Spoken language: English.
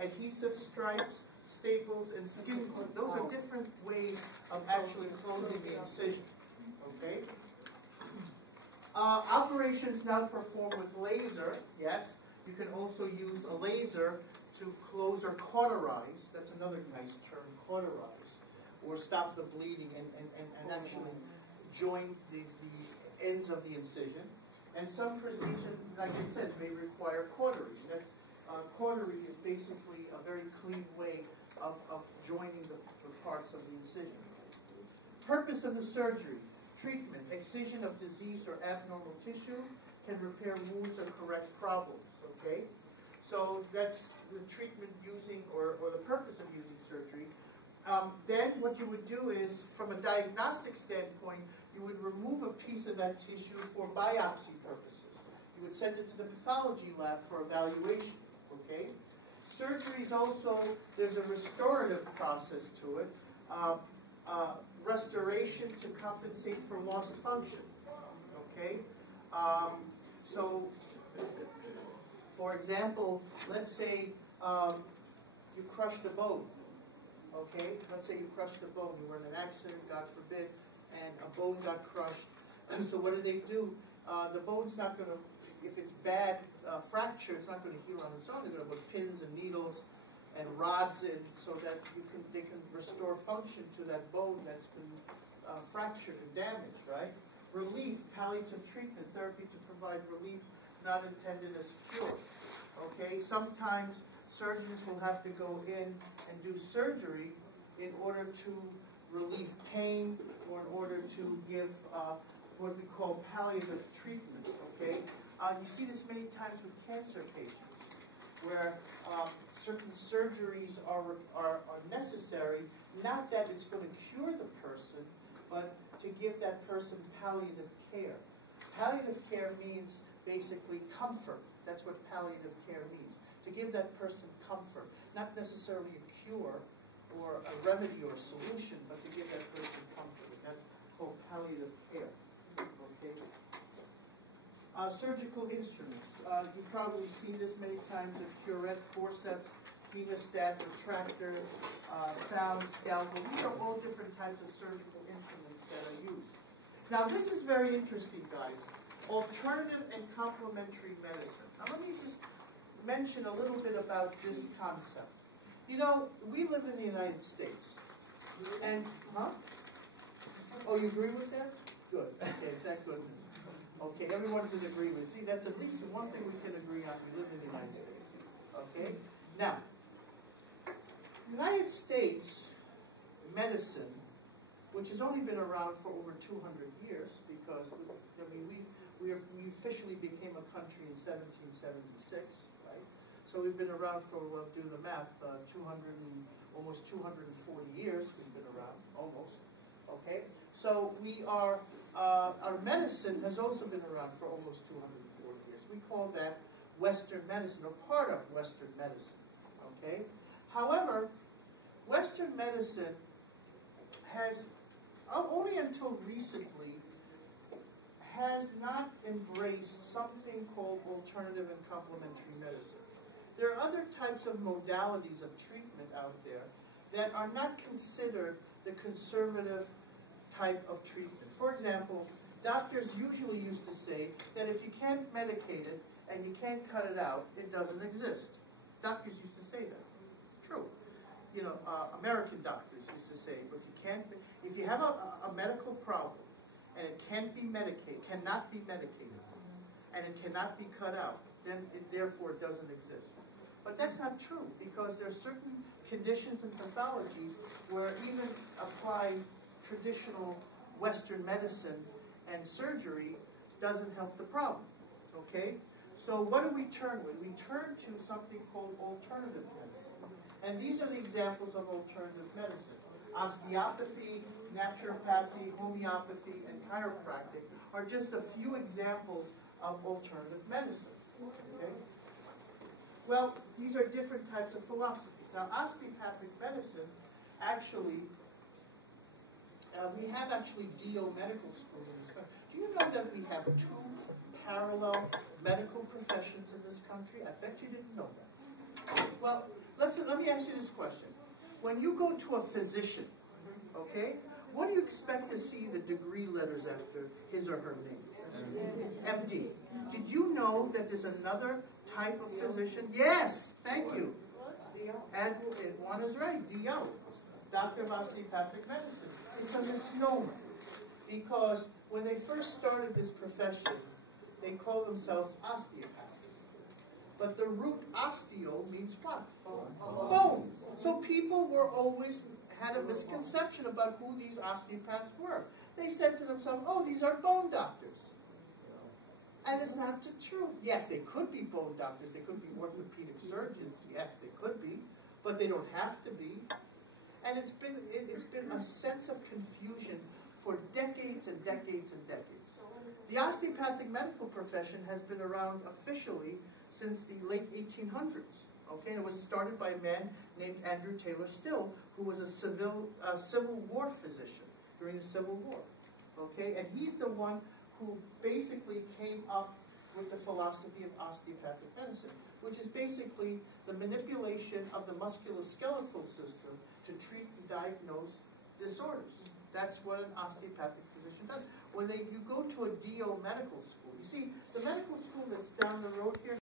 adhesive stripes, staples, and skin glue. Those are different ways of actually closing the incision. Okay? Operations now performed with laser. Yes, you can also use a laser to close or cauterize. That's another nice term, cauterize, or stop the bleeding and actually join the ends of the incision. And some procedures, like I said, may require cautery. Cautery is basically a very clean way of joining the parts of the incision. Purpose of the surgery: treatment, excision of diseased or abnormal tissue, can repair wounds or correct problems. Okay, so that's the treatment using, or the purpose of using surgery. Then what you would do is, from a diagnostic standpoint, you would remove a piece of that tissue for biopsy purposes. You would send it to the pathology lab for evaluation. Okay? Surgery is also, there's a restorative process to it. Restoration to compensate for lost function. Okay? So, for example, let's say you crushed a bone. Okay? Let's say you crushed a bone. You were in an accident, God forbid, and a bone got crushed. And so what do? The bone's not going to, if it's bad fracture, it's not going to heal on its own. They're going to put pins and needles and rods in so that they can restore function to that bone that's been fractured and damaged, right? Relief, palliative treatment, therapy to provide relief, not intended as cure. Okay, sometimes surgeons will have to go in and do surgery in order to relieve pain or in order to give what we call palliative treatment. Okay, you see this many times with cancer patients, where certain surgeries are necessary, not that it's going to cure the person, but to give that person palliative care. Palliative care means basically comfort. That's what palliative care means. To give that person comfort, not necessarily a cure or a remedy or a solution, but to give that person comfort. And that's called palliative care. Okay. Surgical instruments. You've probably seen this many times: a curette, forceps, hemostat, retractor, sound, scalpel. These are all different types of surgical instruments that are used. Now, this is very interesting, guys. Alternative and complementary medicine. Now, let me just mention a little bit about this concept. You know, we live in the United States. And, Oh, you agree with that? Good. Okay, thank goodness. Okay, everyone's in agreement. See, that's at least one thing we can agree on. We live in the United States. Okay? Now, United States medicine, which has only been around for over 200 years, because, I mean, we officially became a country in 1776, right? So we've been around for, well, do the math, almost 240 years we've been around, almost. Okay? So we are, our medicine has also been around for almost 240 years. We call that Western medicine, or part of Western medicine. Okay? However, Western medicine has, only until recently, has not embraced something called alternative and complementary medicine. There are other types of modalities of treatment out there that are not considered the conservative type of treatment. For example, doctors usually used to say that if you can't medicate it and you can't cut it out, it doesn't exist. Doctors used to say that. True. You know, American doctors used to say, if you have a medical problem and it can't be medicated, cannot be medicated, and it cannot be cut out, then it therefore doesn't exist. But that's not true, because there are certain conditions and pathologies where even applying traditional Western medicine and surgery doesn't help the problem. Okay? So what do we turn with? We turn to something called alternative medicine. And these are the examples of alternative medicine. Osteopathy, naturopathy, homeopathy, and chiropractic are just a few examples of alternative medicine. Okay? Well, these are different types of philosophies. Now, osteopathic medicine, actually, we have actually DO medical school in this country. Do you know that we have 2 parallel medical professions in this country? I bet you didn't know that. Well, let's let me ask you this question. When you go to a physician, okay, what do you expect to see the degree letters after his or her name? MD. Did you know that there's another type of physician? Yes, thank you. And one is right, DO, Doctor of Osteopathic Medicine. It's a misnomer, because when they first started this profession, they called themselves osteopaths. But the root osteo means what? Bone. So people were always had a misconception about who these osteopaths were. They said to themselves, oh, these are bone doctors. And it's not the truth. Yes, they could be bone doctors. They could be orthopedic surgeons. Yes, they could be. But they don't have to be. And it's been a sense of confusion for decades and decades and decades. The osteopathic medical profession has been around officially since the late 1800s. Okay, and it was started by a man named Andrew Taylor Still, who was a Civil War physician during the Civil War. Okay, and he's the one who basically came up with the philosophy of osteopathic medicine, which is basically the manipulation of the musculoskeletal system to treat and diagnose disorders. That's what an osteopathic physician does. When you go to a DO medical school, you see, the medical school that's down the road here,